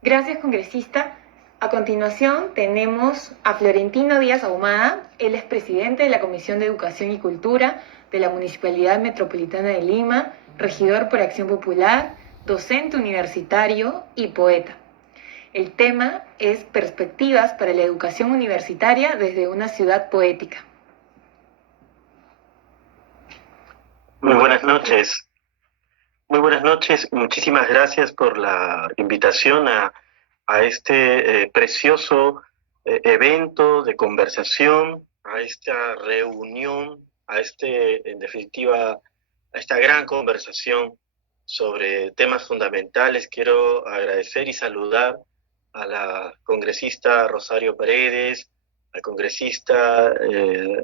Gracias, congresista. A continuación tenemos a Florentino Díaz Ahumada. Él es presidente de la Comisión de Educación y Cultura de la Municipalidad Metropolitana de Lima, regidor por Acción Popular, docente universitario y poeta. El tema es Perspectivas para la Educación Universitaria desde una ciudad poética. Muy buenas noches. Muy buenas noches. Muchísimas gracias por la invitación a este precioso evento de conversación, a esta reunión, en definitiva, a esta gran conversación sobre temas fundamentales. Quiero agradecer y saludar a la congresista Rosario Paredes, al congresista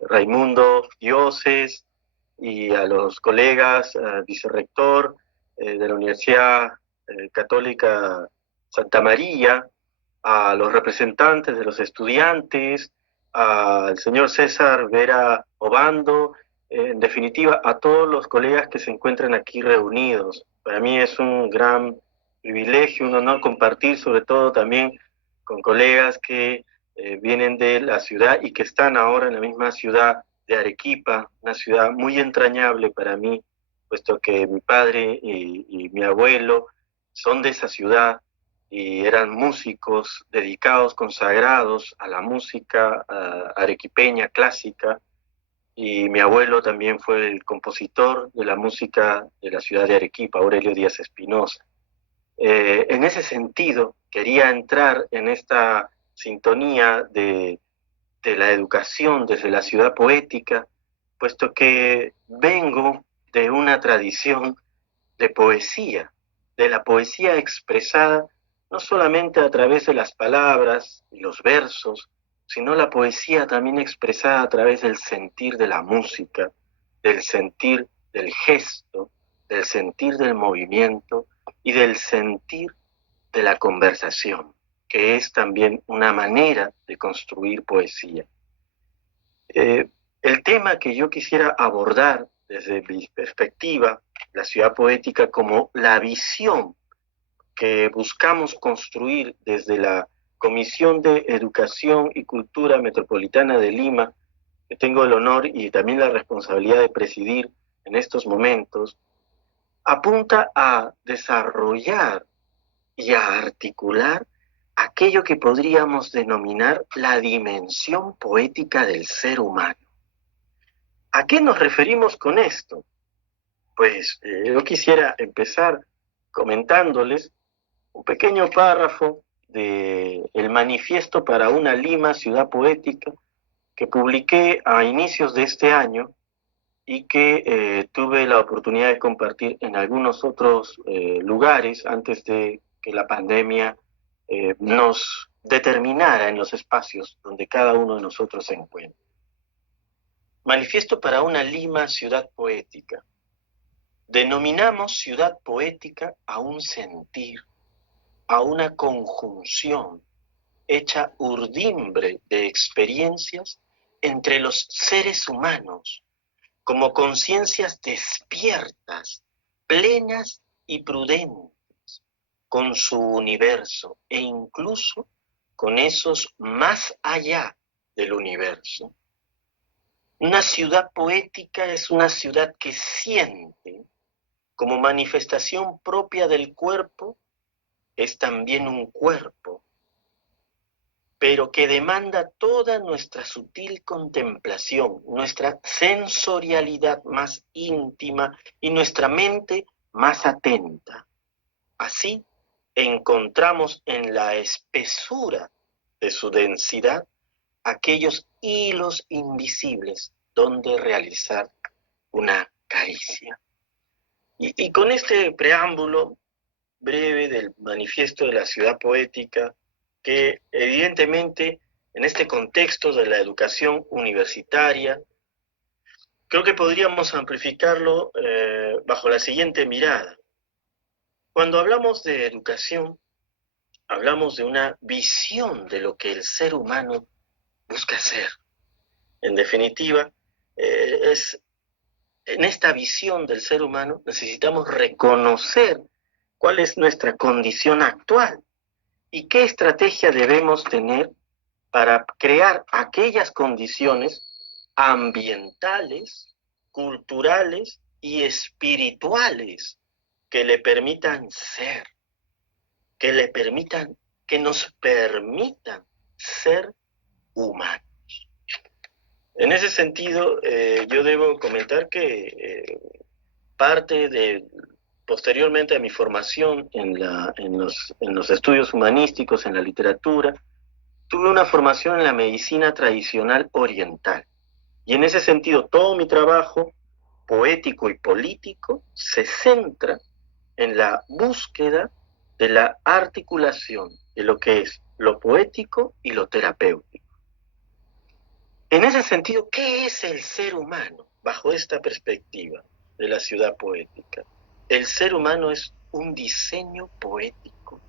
Raimundo Dioses, y a los colegas, vicerrector de la Universidad Católica Santa María, a los representantes de los estudiantes, al señor César Vera Obando, en definitiva, a todos los colegas que se encuentran aquí reunidos. Para mí es un gran privilegio, un honor compartir, sobre todo también con colegas que vienen de la ciudad y que están ahora en la misma ciudad de Arequipa, una ciudad muy entrañable para mí, puesto que mi padre y mi abuelo son de esa ciudad y eran músicos dedicados, consagrados a la música arequipeña clásica, y mi abuelo también fue el compositor de la música de la ciudad de Arequipa, Aurelio Díaz Espinosa. En ese sentido, quería entrar en esta sintonía de la educación desde la ciudad poética, puesto que vengo de una tradición de poesía, de la poesía expresada no solamente a través de las palabras y los versos, sino la poesía también expresada a través del sentir de la música, del sentir del gesto, del sentir del movimiento y del sentir de la conversación, que es también una manera de construir poesía. El tema que yo quisiera abordar desde mi perspectiva, la ciudad poética como la visión que buscamos construir desde la Comisión de Educación y Cultura Metropolitana de Lima, que tengo el honor y también la responsabilidad de presidir en estos momentos, apunta a desarrollar y a articular aquello que podríamos denominar la dimensión poética del ser humano. ¿A qué nos referimos con esto? Pues yo quisiera empezar comentándoles un pequeño párrafo de El Manifiesto para una Lima Ciudad Poética que publiqué a inicios de este año y que tuve la oportunidad de compartir en algunos otros lugares antes de que la pandemia nos determinara en los espacios donde cada uno de nosotros se encuentra. Manifiesto para una Lima Ciudad Poética. Denominamos ciudad poética a un sentir, a una conjunción hecha urdimbre de experiencias entre los seres humanos, como conciencias despiertas, plenas y prudentes, con su universo e incluso con esos más allá del universo. Una ciudad poética es una ciudad que siente, como manifestación propia del cuerpo, es también un cuerpo, pero que demanda toda nuestra sutil contemplación, nuestra sensorialidad más íntima y nuestra mente más atenta. Así encontramos en la espesura de su densidad aquellos hilos invisibles donde realizar una caricia. Y con este preámbulo breve del manifiesto de la ciudad poética, que evidentemente en este contexto de la educación universitaria, creo que podríamos amplificarlo bajo la siguiente mirada. Cuando hablamos de educación, hablamos de una visión de lo que el ser humano busca ser. En definitiva, en esta visión del ser humano necesitamos reconocer cuál es nuestra condición actual y qué estrategia debemos tener para crear aquellas condiciones ambientales, culturales y espirituales que le permitan ser, que le permitan, que nos permitan ser humanos. En ese sentido, yo debo comentar que parte de, posteriormente a mi formación en los estudios humanísticos, en la literatura, tuve una formación en la medicina tradicional oriental. Y en ese sentido, todo mi trabajo poético y político se centra en la búsqueda de la articulación de lo que es lo poético y lo terapéutico. En ese sentido, ¿qué es el ser humano bajo esta perspectiva de la ciudad poética? El ser humano es un diseño poético,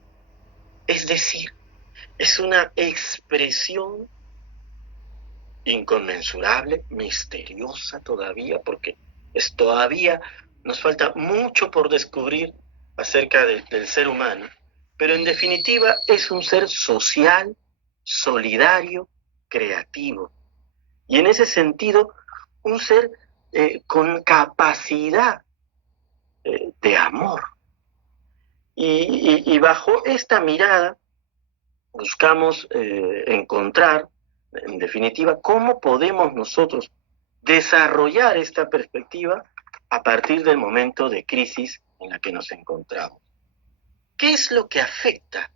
es decir, es una expresión inconmensurable, misteriosa todavía, porque todavía nos falta mucho por descubrir acerca del ser humano, pero en definitiva es un ser social, solidario, creativo. Y en ese sentido, un ser con capacidad de amor. Y bajo esta mirada buscamos encontrar, en definitiva, cómo podemos nosotros desarrollar esta perspectiva a partir del momento de crisis en la que nos encontramos. ¿Qué es lo que afecta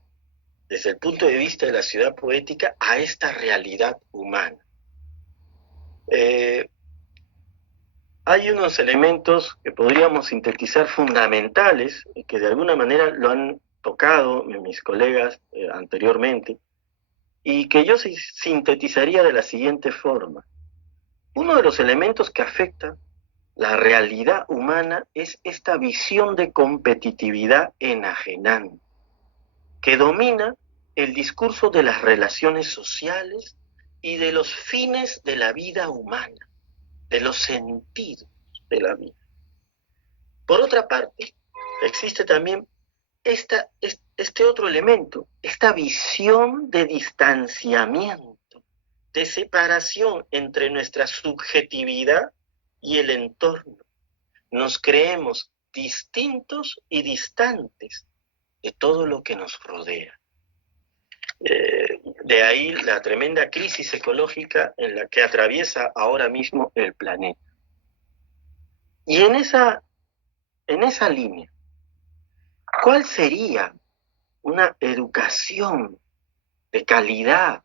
desde el punto de vista de la ciudad poética a esta realidad humana? Hay unos elementos que podríamos sintetizar fundamentales y que de alguna manera lo han tocado mis colegas anteriormente, y que yo sintetizaría de la siguiente forma. Uno de los elementos que afecta la realidad humana es esta visión de competitividad enajenante, que domina el discurso de las relaciones sociales y de los fines de la vida humana, de los sentidos de la vida. Por otra parte, existe también este otro elemento, esta visión de distanciamiento, de separación entre nuestra subjetividad y el entorno. Nos creemos distintos y distantes de todo lo que nos rodea. De ahí la tremenda crisis ecológica en la que atraviesa ahora mismo el planeta. Y en esa línea, ¿cuál sería una educación de calidad?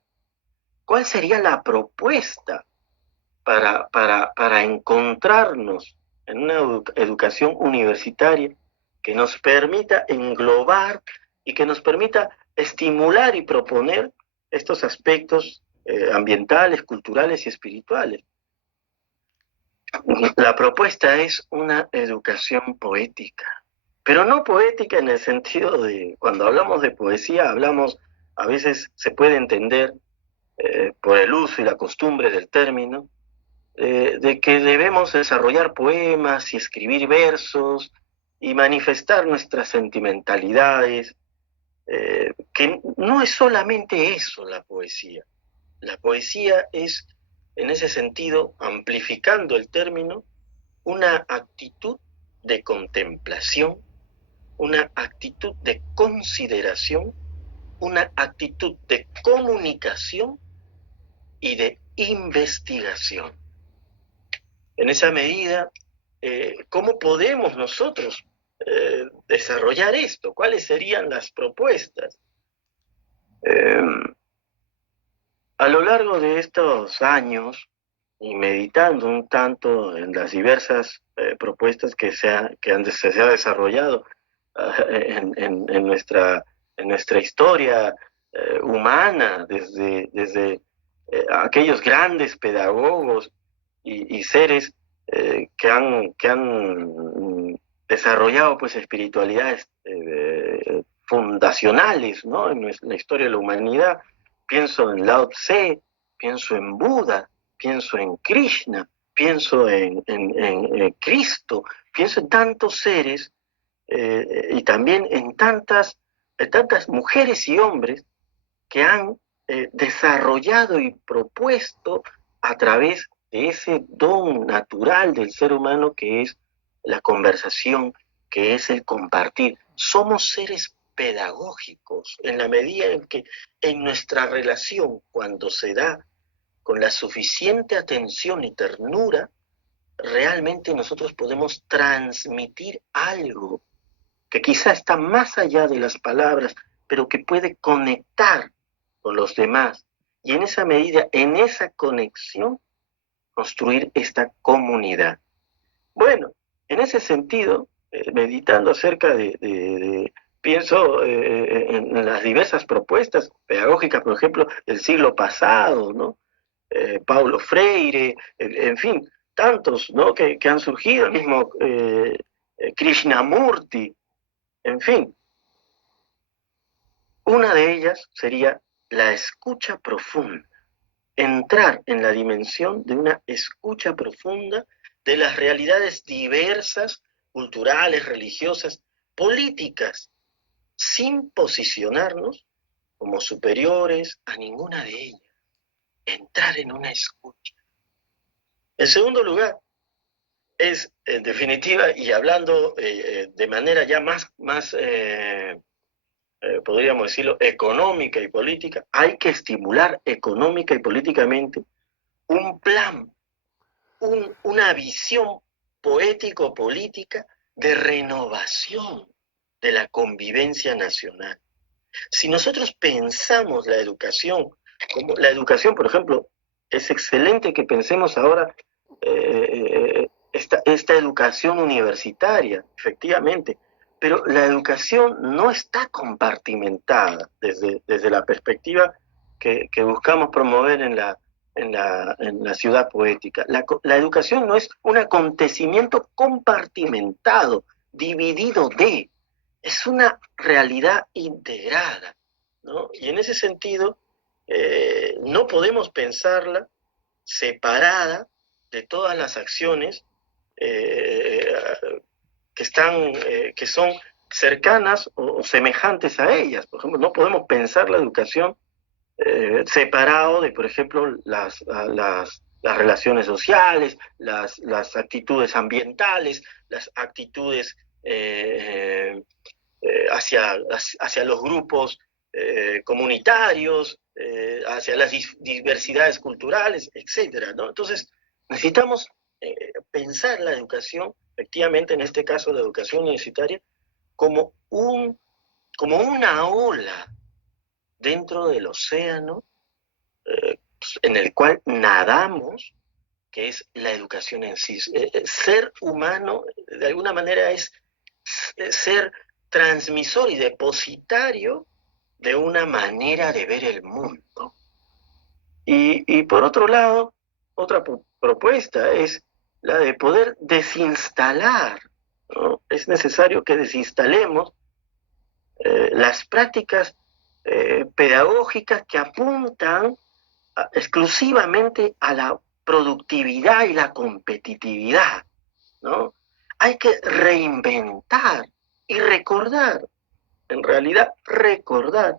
¿Cuál sería la propuesta para encontrarnos en una educación universitaria que nos permita englobar y que nos permita estimular y proponer estos aspectos ambientales, culturales y espirituales? La propuesta es una educación poética, pero no poética en el sentido de, cuando hablamos de poesía, a veces se puede entender por el uso y la costumbre del término, de que debemos desarrollar poemas y escribir versos y manifestar nuestras sentimentalidades, que no es solamente eso la poesía. La poesía es, en ese sentido, amplificando el término, una actitud de contemplación, una actitud de consideración, una actitud de comunicación y de investigación. En esa medida, ¿cómo podemos nosotros desarrollar esto? ¿Cuáles serían las propuestas? A lo largo de estos años, y meditando un tanto en las diversas propuestas que se ha desarrollado en nuestra historia humana, desde aquellos grandes pedagogos y seres que han desarrollado pues espiritualidades fundacionales, ¿no?, en la historia de la humanidad. Pienso en Lao Tse, pienso en Buda, pienso en Krishna, pienso en Cristo, pienso en tantos seres y también en tantas tantas mujeres y hombres que han desarrollado y propuesto a través de ese don natural del ser humano que es la conversación, que es el compartir. Somos seres pedagógicos en la medida en que en nuestra relación, cuando se da con la suficiente atención y ternura, realmente nosotros podemos transmitir algo que quizá está más allá de las palabras, pero que puede conectar con los demás. Y en esa medida, en esa conexión, construir esta comunidad. Bueno, en ese sentido, meditando acerca pienso en las diversas propuestas pedagógicas, por ejemplo, del siglo pasado, ¿no? Paulo Freire, en fin, tantos, ¿no? que han surgido, el mismo Krishnamurti, en fin. Una de ellas sería la escucha profunda, entrar en la dimensión de una escucha profunda de las realidades diversas, culturales, religiosas, políticas, sin posicionarnos como superiores a ninguna de ellas. Entrar en una escucha. En segundo lugar, es en definitiva, y hablando de manera ya más podríamos decirlo, económica y política, hay que estimular económica y políticamente un plan, una visión poético-política de renovación de la convivencia nacional. Si nosotros pensamos la educación, como la educación, por ejemplo, es excelente que pensemos ahora esta educación universitaria, efectivamente, pero la educación no está compartimentada desde la perspectiva que buscamos promover en la ciudad poética. La educación no es un acontecimiento compartimentado, dividido es una realidad integrada, ¿no? Y en ese sentido, no podemos pensarla separada de todas las acciones que son cercanas o semejantes a ellas. Por ejemplo, no podemos pensar la educación separado de, por ejemplo, las relaciones sociales, las actitudes ambientales, las actitudes hacia los grupos comunitarios, hacia las diversidades culturales, etcétera, ¿no? Entonces, necesitamos pensar la educación, efectivamente, en este caso la educación universitaria, como una ola dentro del océano en el cual nadamos, que es la educación en sí. Ser humano, de alguna manera, es ser transmisor y depositario de una manera de ver el mundo. Y por otro lado, otra propuesta es la de poder desinstalar, ¿no? Es necesario que desinstalemos las prácticas pedagógicas que apuntan exclusivamente a la productividad y la competitividad, ¿no? Hay que reinventar y recordar, en realidad recordar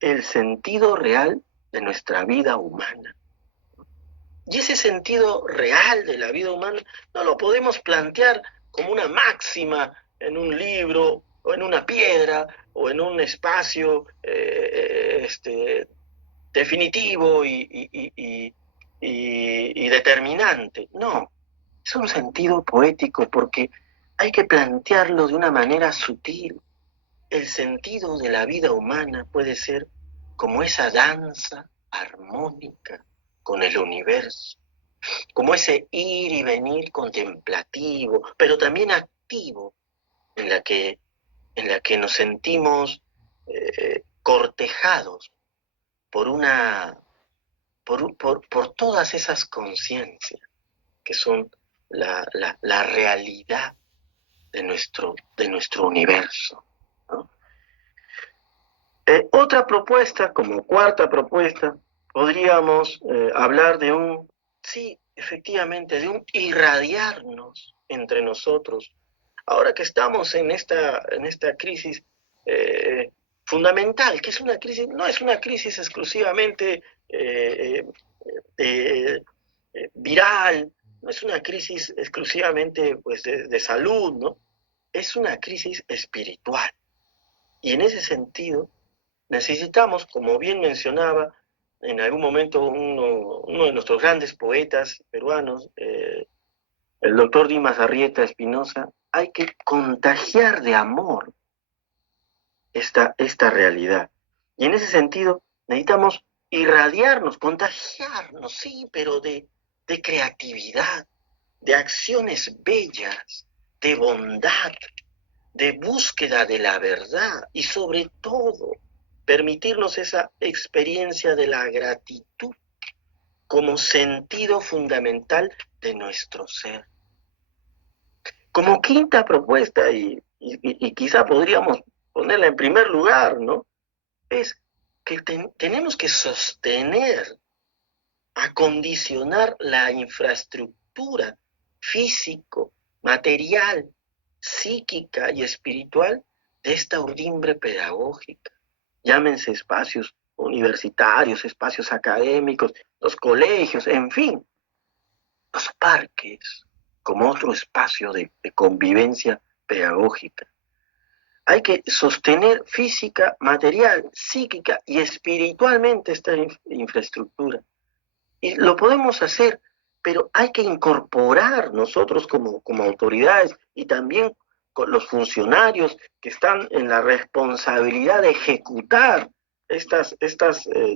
el sentido real de nuestra vida humana. Y ese sentido real de la vida humana no lo podemos plantear como una máxima en un libro o en una piedra o en un espacio definitivo y determinante. No, es un sentido poético porque hay que plantearlo de una manera sutil. El sentido de la vida humana puede ser como esa danza armónica con el universo, como ese ir y venir contemplativo, pero también activo, en la que nos sentimos cortejados por todas esas conciencias que son la realidad de nuestro universo, ¿no? Otra propuesta, como cuarta propuesta, podríamos hablar sí, efectivamente, de un irradiarnos entre nosotros. Ahora que estamos en esta crisis fundamental, que es una crisis, no es una crisis exclusivamente viral, no es una crisis exclusivamente pues, de salud, ¿no? Es una crisis espiritual. Y en ese sentido, necesitamos, como bien mencionaba en algún momento uno de nuestros grandes poetas peruanos, el doctor Dimas Arrieta Espinosa, hay que contagiar de amor esta realidad. Y en ese sentido, necesitamos irradiarnos, contagiarnos, sí, pero de creatividad, de acciones bellas, de bondad, de búsqueda de la verdad y sobre todo permitirnos esa experiencia de la gratitud como sentido fundamental de nuestro ser. Como quinta propuesta, y quizá podríamos ponerla en primer lugar, ¿no? Es que tenemos que sostener, acondicionar la infraestructura físico, material, psíquica y espiritual de esta urdimbre pedagógica. Llámense espacios universitarios, espacios académicos, los colegios, en fin, los parques, como otro espacio de convivencia pedagógica. Hay que sostener física, material, psíquica y espiritualmente esta infraestructura. Y lo podemos hacer, pero hay que incorporar nosotros como autoridades y también con los funcionarios que están en la responsabilidad de ejecutar estas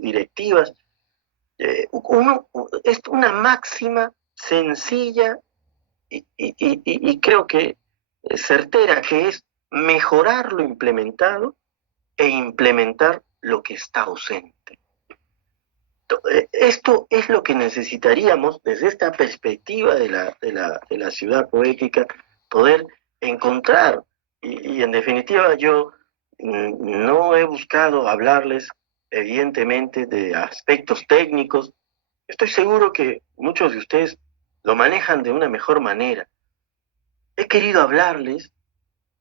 directivas. Es una máxima sencilla y creo que certera, que es mejorar lo implementado e implementar lo que está ausente. Esto es lo que necesitaríamos desde esta perspectiva de la ciudad poética, poder encontrar. Y en definitiva yo no he buscado hablarles evidentemente de aspectos técnicos. Estoy seguro que muchos de ustedes lo manejan de una mejor manera. He querido hablarles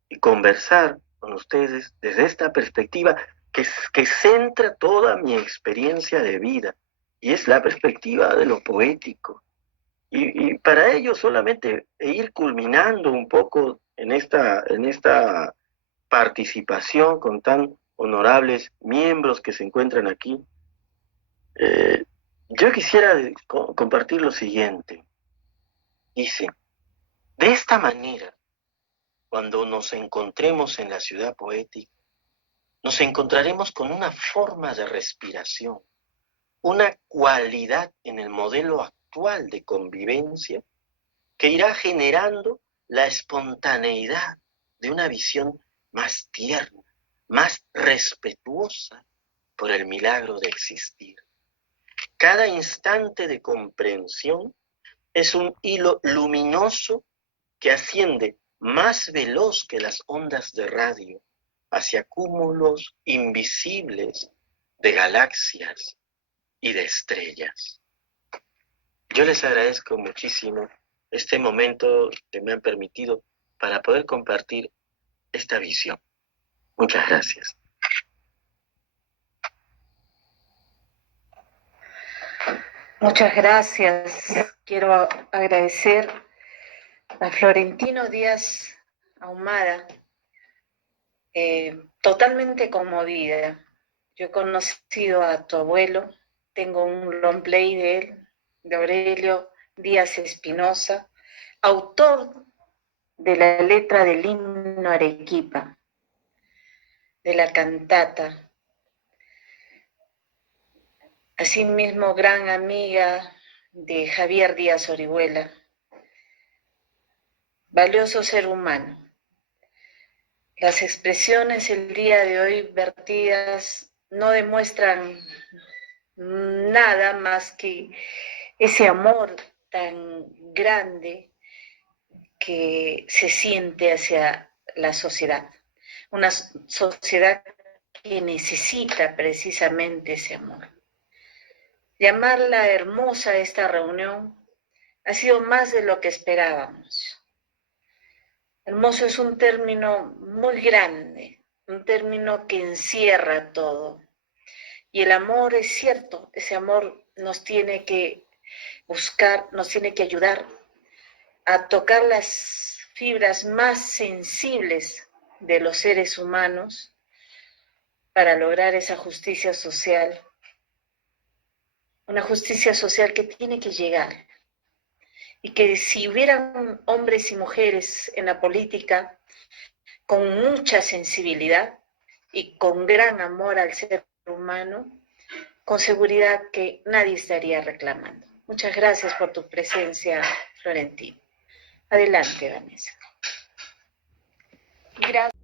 y conversar con ustedes desde esta perspectiva que centra toda mi experiencia de vida, y es la perspectiva de lo poético. Y para ello solamente ir culminando un poco en esta participación con tan honorables miembros que se encuentran aquí, yo quisiera compartir lo siguiente. Dice, de esta manera, cuando nos encontremos en la ciudad poética, nos encontraremos con una forma de respiración, una cualidad en el modelo actual de convivencia que irá generando la espontaneidad de una visión más tierna, más respetuosa por el milagro de existir. Cada instante de comprensión es un hilo luminoso que asciende más veloz que las ondas de radio hacia cúmulos invisibles de galaxias y de estrellas. Yo les agradezco muchísimo este momento que me han permitido para poder compartir esta visión. Muchas gracias. Muchas gracias. Quiero agradecer a Florentino Díaz Ahumada, totalmente conmovida. Yo he conocido a tu abuelo, tengo un long play de él, de Aurelio Díaz Espinosa, autor de la letra del himno Arequipa, de la cantata. Asimismo, gran amiga de Javier Díaz Orihuela, valioso ser humano. Las expresiones el día de hoy vertidas no demuestran nada más que ese amor tan grande que se siente hacia la sociedad. Una sociedad que necesita precisamente ese amor. Llamarla hermosa esta reunión ha sido más de lo que esperábamos. Hermoso es un término muy grande, un término que encierra todo. Y el amor es cierto, ese amor nos tiene que buscar, nos tiene que ayudar a tocar las fibras más sensibles de los seres humanos para lograr esa justicia social. Una justicia social que tiene que llegar. Y que si hubieran hombres y mujeres en la política con mucha sensibilidad y con gran amor al ser humano, con seguridad que nadie estaría reclamando. Muchas gracias por tu presencia, Florentino. Adelante, Vanessa. Gracias.